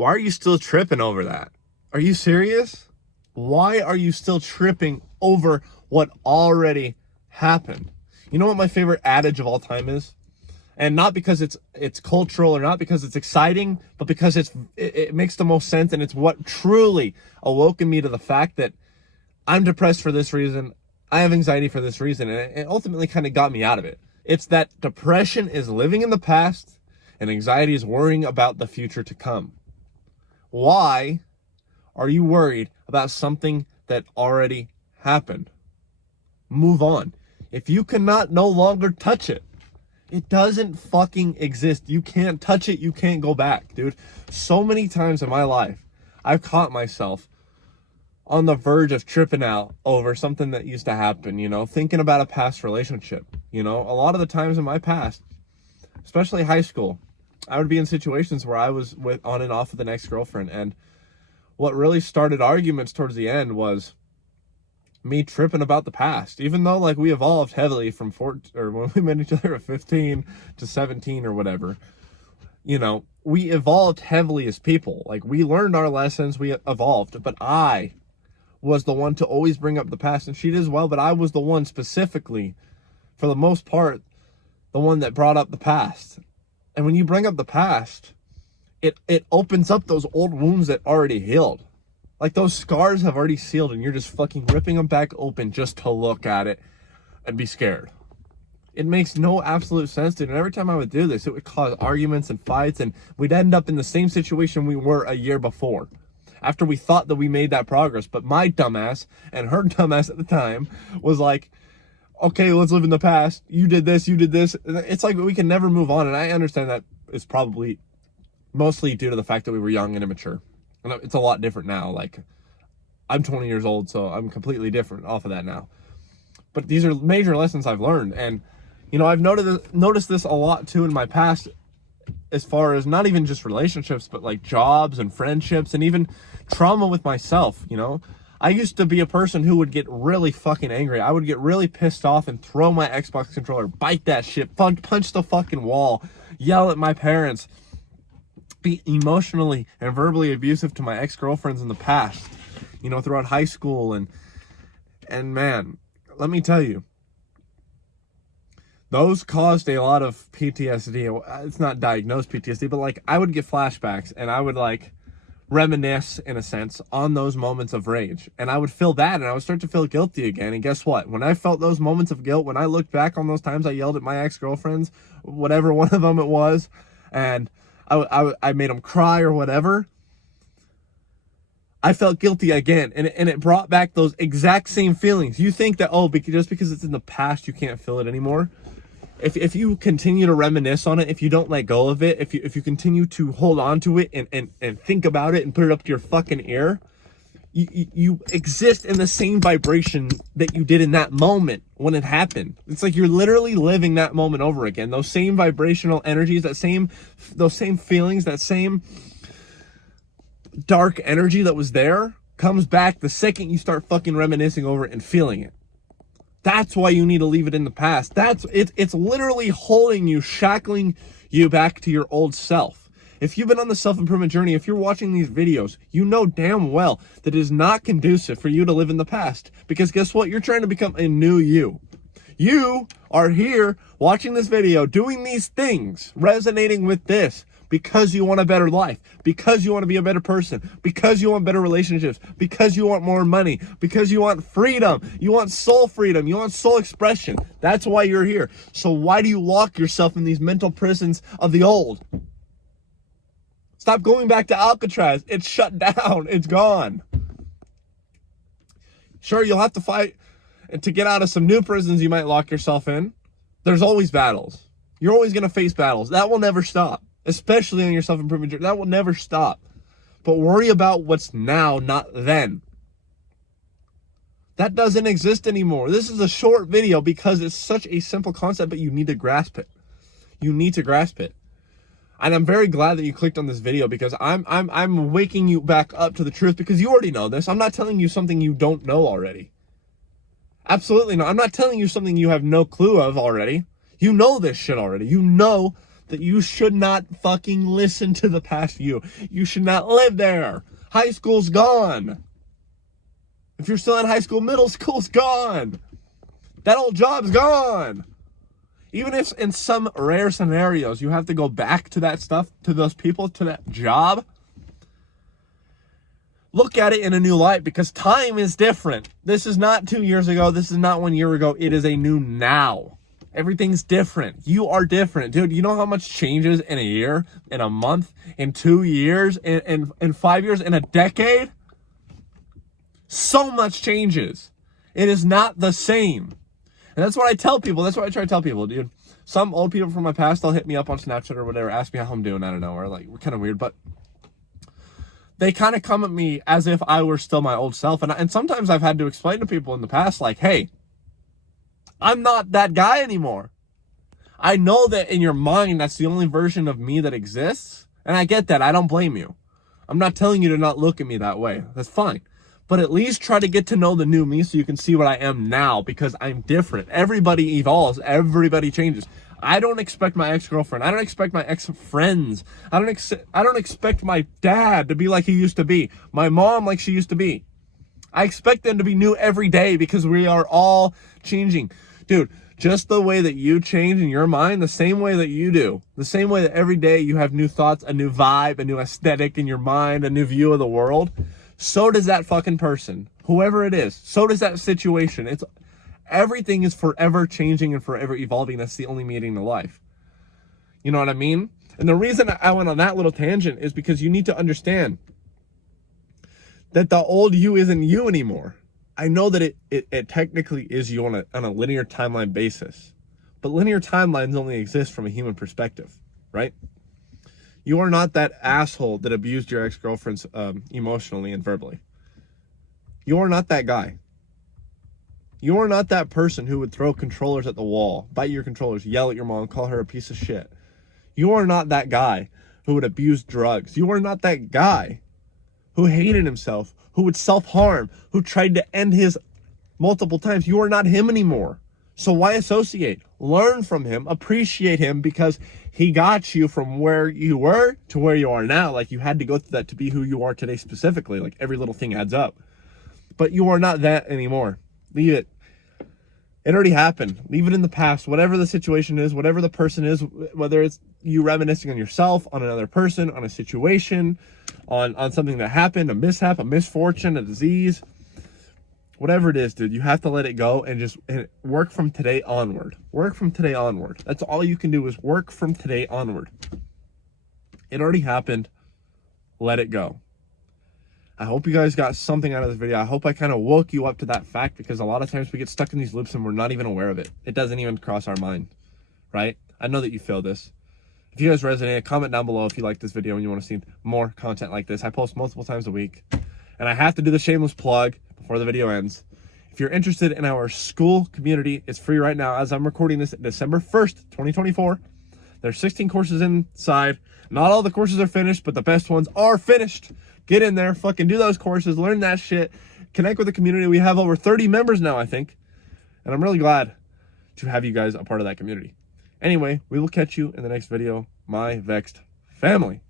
Why are you still tripping over that? Are you serious? Why are you still tripping over what already happened? You know what my favorite adage of all time is? And not because it's cultural or not because it's exciting, but because it makes the most sense, and it's what truly awoken me to the fact that I'm depressed for this reason, I have anxiety for this reason, and it ultimately kind of got me out of it. It's that depression is living in the past and anxiety is worrying about the future to come. Why are you worried about something that already happened? Move on. If you cannot no longer touch it, it doesn't fucking exist. You can't touch it. You can't go back, dude. So many times in my life, I've caught myself on the verge of tripping out over something that used to happen, thinking about a past relationship. A lot of the times in my past, especially high school, I would be in situations where I was on and off with an ex-girlfriend. And what really started arguments towards the end was me tripping about the past, even though we evolved heavily from when we met each other at 15 to 17 or whatever. We evolved heavily as people. We learned our lessons, we evolved, but I was the one to always bring up the past, and she did as well, but I was the one specifically, for the most part, the one that brought up the past. And when you bring up the past, it opens up those old wounds that already healed. Those scars have already sealed, and you're just fucking ripping them back open just to look at it and be scared. It makes no absolute sense, dude. And every time I would do this, it would cause arguments and fights, and we'd end up in the same situation we were a year before, after we thought that we made that progress. But my dumbass and her dumbass at the time was like, okay, let's live in the past. You did this, you did this. It's like we can never move on. And I understand that it's probably mostly due to the fact that we were young and immature. And it's a lot different now. I'm 20 years old, so I'm completely different off of that now. But these are major lessons I've learned. And, I've noticed this a lot too in my past, as far as not even just relationships, but jobs and friendships and even trauma with myself. I used to be a person who would get really fucking angry. I would get really pissed off and throw my Xbox controller, bite that shit, punch the fucking wall, yell at my parents, be emotionally and verbally abusive to my ex-girlfriends in the past, throughout high school. And man, let me tell you, those caused a lot of PTSD. It's not diagnosed PTSD, but I would get flashbacks, and I would reminisce, in a sense, on those moments of rage. And I would feel bad, and I would start to feel guilty again. And guess what? When I felt those moments of guilt, when I looked back on those times I yelled at my ex-girlfriends, whatever one of them it was, and I made them cry or whatever, I felt guilty again. And it brought back those exact same feelings. You think that, just because it's in the past, you can't feel it anymore. If you continue to reminisce on it, if you don't let go of it, if you continue to hold on to it and think about it and put it up to your fucking ear, you exist in the same vibration that you did in that moment when it happened. It's like you're literally living that moment over again. Those same vibrational energies, those same feelings, that same dark energy that was there comes back the second you start fucking reminiscing over it and feeling it. That's why you need to leave it in the past. It's literally holding you, shackling you back to your old self. If you've been on the self-improvement journey, if you're watching these videos, you know damn well that it is not conducive for you to live in the past. Because guess what? You're trying to become a new you. You are here watching this video, doing these things, resonating with this, because you want a better life, because you want to be a better person, because you want better relationships, because you want more money, because you want freedom, you want soul freedom, you want soul expression. That's why you're here. So why do you lock yourself in these mental prisons of the old? Stop going back to Alcatraz. It's shut down. It's gone. Sure, you'll have to fight to get out of some new prisons you might lock yourself in. There's always battles. You're always going to face battles. That will never stop. Especially on your self-improvement journey. That will never stop. But worry about what's now, not then. That doesn't exist anymore. This is a short video because it's such a simple concept, but you need to grasp it. You need to grasp it. And I'm very glad that you clicked on this video, because I'm waking you back up to the truth, because you already know this. I'm not telling you something you don't know already. Absolutely not. I'm not telling you something you have no clue of already. You know this shit already. You know that you should not fucking listen to the past you. You should not live there. High school's gone. If you're still in high school, middle school's gone. That old job's gone. Even if in some rare scenarios you have to go back to that stuff, to those people, to that job, look at it in a new light, because time is different. This is not 2 years ago. This is not 1 year ago. It is a new now. Everything's different. You are different. Dude, you know how much changes in a year, in a month, in 2 years, in 5 years, in a decade? So much changes. It is not the same. And that's what I tell people. That's what I try to tell people, dude. Some old people from my past, they'll hit me up on Snapchat or whatever, ask me how I'm doing. I don't know. Or like, we're kind of weird, but they kind of come at me as if I were still my old self. And sometimes I've had to explain to people in the past, like, hey, I'm not that guy anymore. I know that in your mind, that's the only version of me that exists. And I get that. I don't blame you. I'm not telling you to not look at me that way. That's fine. But at least try to get to know the new me so you can see what I am now, because I'm different. Everybody evolves. Everybody changes. I don't expect my ex-girlfriend. I don't expect my ex-friends. I don't expect my dad to be like he used to be. My mom like she used to be. I expect them to be new every day, because we are all changing. Dude, just the way that you change in your mind, the same way that you do. The same way that every day you have new thoughts, a new vibe, a new aesthetic in your mind, a new view of the world. So does that fucking person, whoever it is. So does that situation. Everything is forever changing and forever evolving. That's the only meaning of life. You know what I mean? And the reason I went on that little tangent is because you need to understand that the old you isn't you anymore. I know that it technically is you on a linear timeline basis, but linear timelines only exist from a human perspective, right? You are not that asshole that abused your ex-girlfriends emotionally and verbally. You are not that guy. You are not that person who would throw controllers at the wall, bite your controllers, yell at your mom, call her a piece of shit. You are not that guy who would abuse drugs. You are not that guy who hated himself, who would self-harm, who tried to end his multiple times. You are not him anymore. So why associate? Learn from him, appreciate him, because he got you from where you were to where you are now. Like, you had to go through that to be who you are today specifically. Like, every little thing adds up. But you are not that anymore. Leave it. It already happened. Leave it in the past. Whatever the situation is, whatever the person is, whether it's you reminiscing on yourself, on another person, on a situation, on something that happened, a mishap, a misfortune, a disease, whatever it is, dude, you have to let it go and just work from today onward. Work from today onward. That's all you can do, is work from today onward. It already happened. Let it go. I hope you guys got something out of this video. I hope I kind of woke you up to that fact, because a lot of times we get stuck in these loops and we're not even aware of it. It doesn't even cross our mind, right? I know that you feel this. If you guys resonated, comment down below if you like this video and you want to see more content like this. I post multiple times a week. And I have to do the shameless plug before the video ends. If you're interested in our school community, it's free right now. As I'm recording this, December 1st, 2024. There's 16 courses inside. Not all the courses are finished, but the best ones are finished. Get in there, fucking do those courses, learn that shit, connect with the community. We have over 30 members now, I think. And I'm really glad to have you guys a part of that community. Anyway, we will catch you in the next video, my Vexed family.